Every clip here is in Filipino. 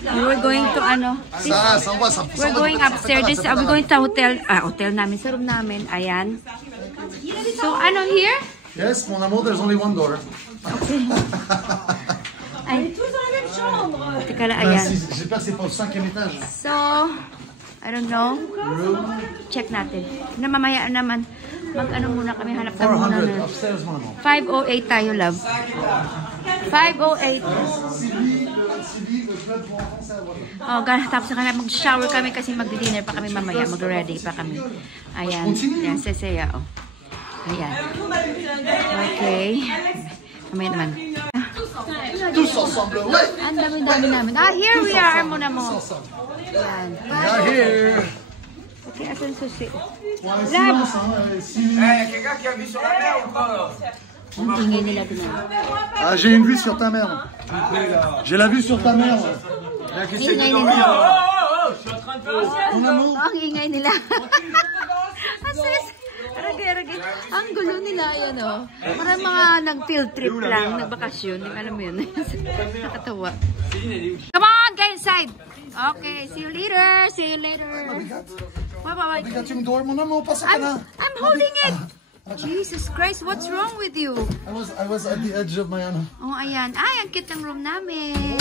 We're going to we're going upstairs. We're going to hotel. Hotel namin, sa room namin. Ayan. So, here? Yes, mon amour, there's only one door. Okay. Ay. Teka lang, ayan. J'espère c'est pour le 5e étage. So, I don't know. Check natin. Mamaya naman. Muna kami. Hanap na muna na. 508 tayo, love. 508. Tapos na mag-shower kami kasi mag-dinner pa kami mamaya. Mag-ready pa kami. Ayan. Ayan, sesaya. Ayan. Okay. Mamaya naman. Ang dami-dami namin. Here we are, muna mo. Ayan. Here. Okay, asan susi? Ang ingay nila din. J'ai une vue sur ta mère. J'ai la vue sur ta mère. Ingay nila. Ang ingay nila. Arage. Ang gulo nila yan, oh. Parang mga nag-field trip lang, nagbakasyon. Alam mo yun. Nakatawa. Come on, get inside. Okay, see you later. Bye. I'm holding it. Jesus Christ, what's wrong with you? I was at the edge of my Oh, ayan. Ay, ang cute ng room namin.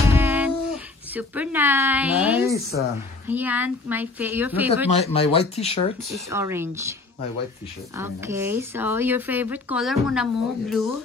Super nice. Ayan, your favorite. Look at my white t-shirt. Is orange. My white t-shirt. Okay, so your favorite color mo na mo, blue.